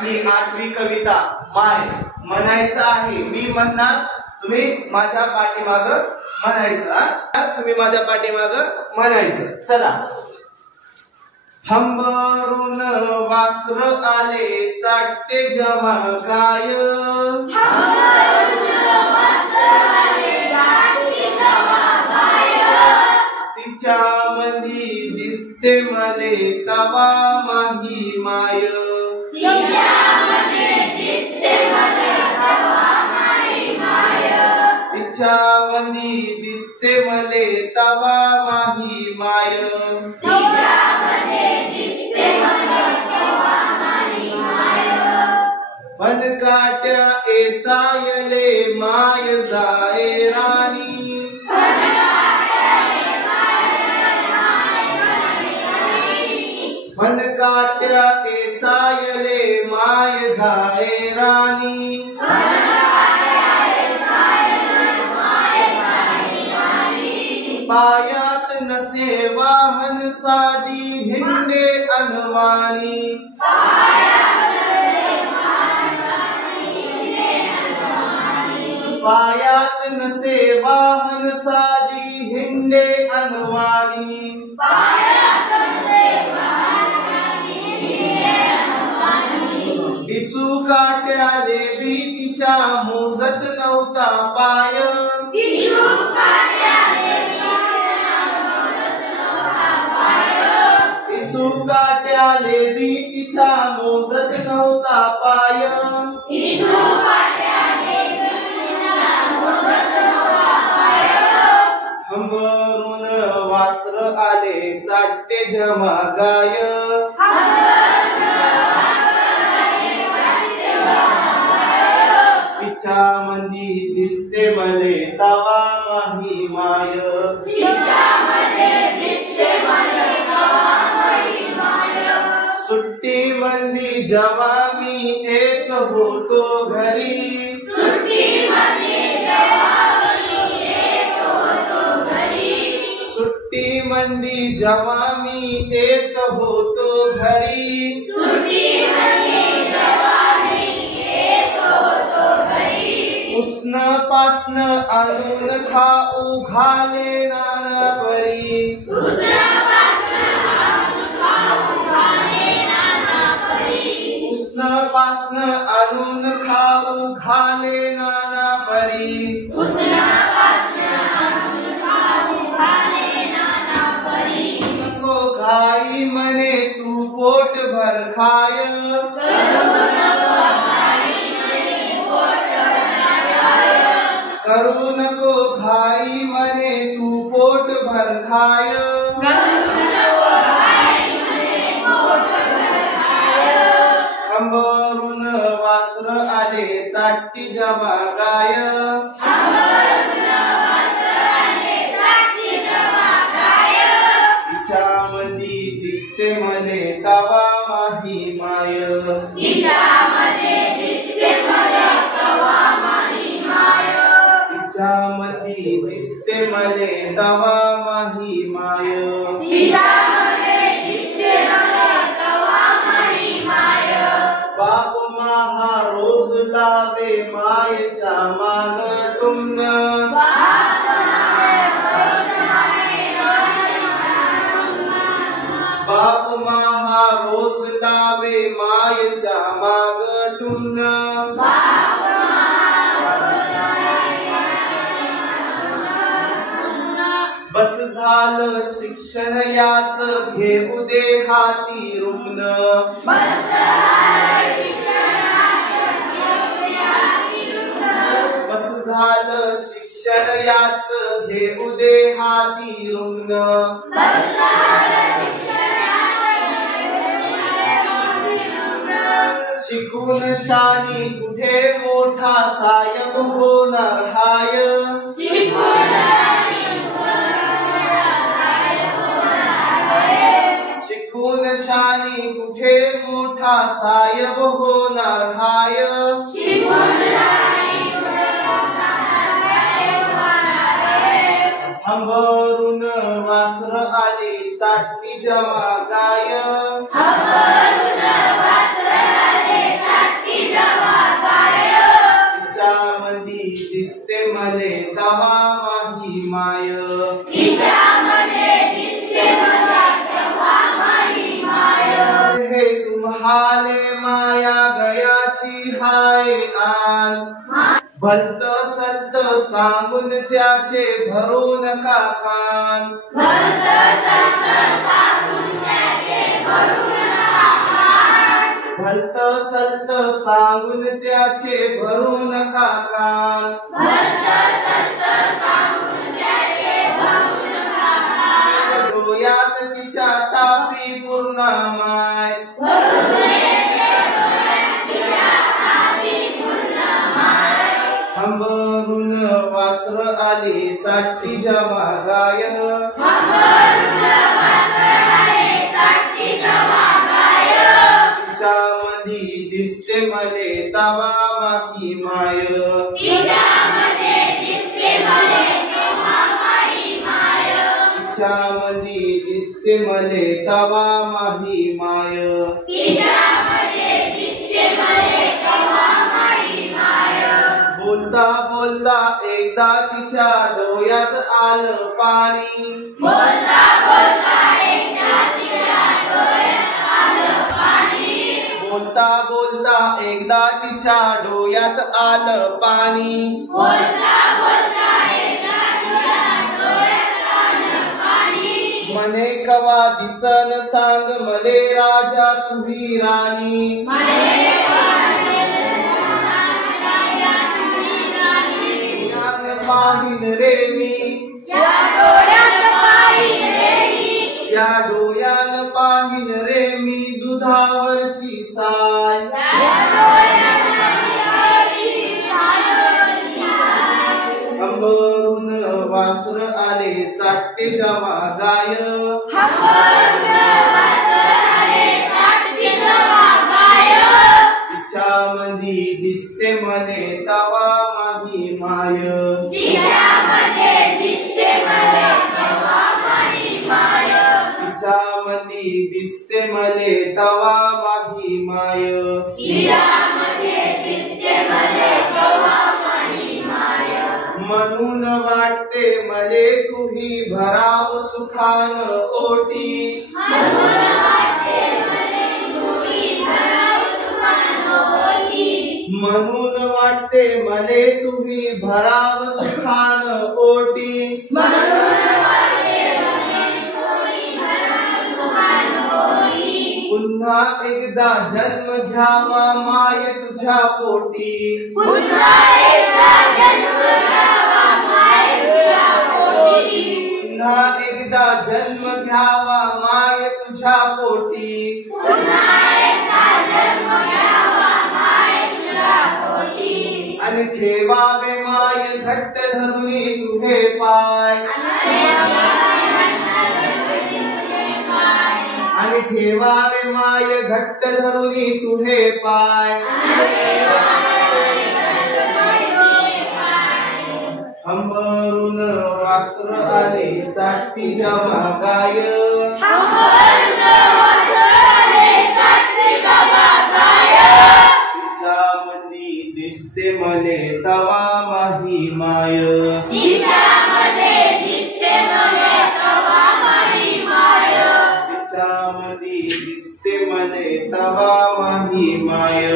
ही 8वी कविता माय म्हणायचं आहे. मी म्हणणार, तुम्ही माझ्या पाठीमाग म्हणायचं. तुम्ही माझ्या पाठीमाग म्हणायचं. चला. हंबरून वासर आले चाटते जेव्हा गाय, तिच्या मधी दिसते मले तवा माही माय, तिच्या मधी दिसते मले तवा माही माय, फन काट्या एचायले माय जाए राणी, फन काट्या एचायले माय जाए राणी, पायात नसे वाहन साधी हिंडे अनवानी, पायात नसे वाहन साधी हिंडे अनवानी, बिचू काट्याले बी तिच्या मोजत नव्हता पाय, बिचू काट्याले बी तिच्या मोजत नव्हता पाय, हंबरून वासर आले चाटते जेव्हा गाय, तिच्या मंदी दिसते मले तवा माही माय, सुट्टी मंदी जेव्हा मी येत होतो घरी, सुट्टी मंदी जेव्हा मी येत होतो घरी, उष्ण पासन आणून खाऊ घाले नाना परी, उष्ण पासन आणून खाऊ घाले नाना परी, नको घाई म्हणे तू पोट भर खाय, करू नको घाई म्हणे तू पोट भर खाय, हंबरून वासर आले चाटती जेव्हा गाय, तिच्या मधी दिसते मले तवा माही माय, तिच्या मधी दिसते मले तवा माही माय, बाप महा रोज लावे मायेच्या माग टुमन, बाप महा रोज लावे मायेच्या माग टुमन, बस झालं शिक्षण याच घेऊ दे हाती रुग्ण, बस झालं शिक्षण याच घेऊ दे हाती रुग्ण, शिकून शानी कुठे मोठा साहेब होणार हाय, शिकून शानी कुठे मोठा साहेब होणार हाय, हंबरून वासर आली चाटती जेव्हा गाय, माया गयाची हाय आन भलत सलत सांगून त्याचे भरू नका कान भलत सलत सांगून त्याचे भरू नका कान डोळ्यात तिच्या तापी पूर्ण माय हंबरून वासर आली चाटती जेव्हा गाय तिच्यामधी दिसते मले तवा माही माय तिच्यामधी दिसते मले तवा माही माय बोलता बोलता एकदा तिच्या डोळ्यात आलं पाणी बोलता बोलता एकदा तिच्या डोळ्यात आलं पाणी मने कवा दिसन सांग मले राजा तुझी राणी पाहिन रे मी या डोळ्यान पाहिन रे मी दुधावरची साय हंबरून वासर आले चाटते जेव्हा गाय तिच्यामधी दिसते मले तवा माही माय तिच्यामधी दिसते मले तवा माही माय म्हणून वाटते मले तुही भराव सुखान ओटी म्हणून वाटते मले तुही भराव सुखान ओटी पुन्हा एकदा जन्म घ्यावा माय तुझ्या पोटी पुन्हा एकदा जन्म घ्यावा माय तुझ्या पोटी आणि ठेवावे माय घट्ट धरुनी तुझे पाय आणि ठेवावे माय घट्ट धरुनी तुझे पाय हंबरून वासर आले चाटती जेव्हा गाय तिच्यामधी दिसते मले तवा माही माय तिच्यामधी दिसते मले तवा माही माय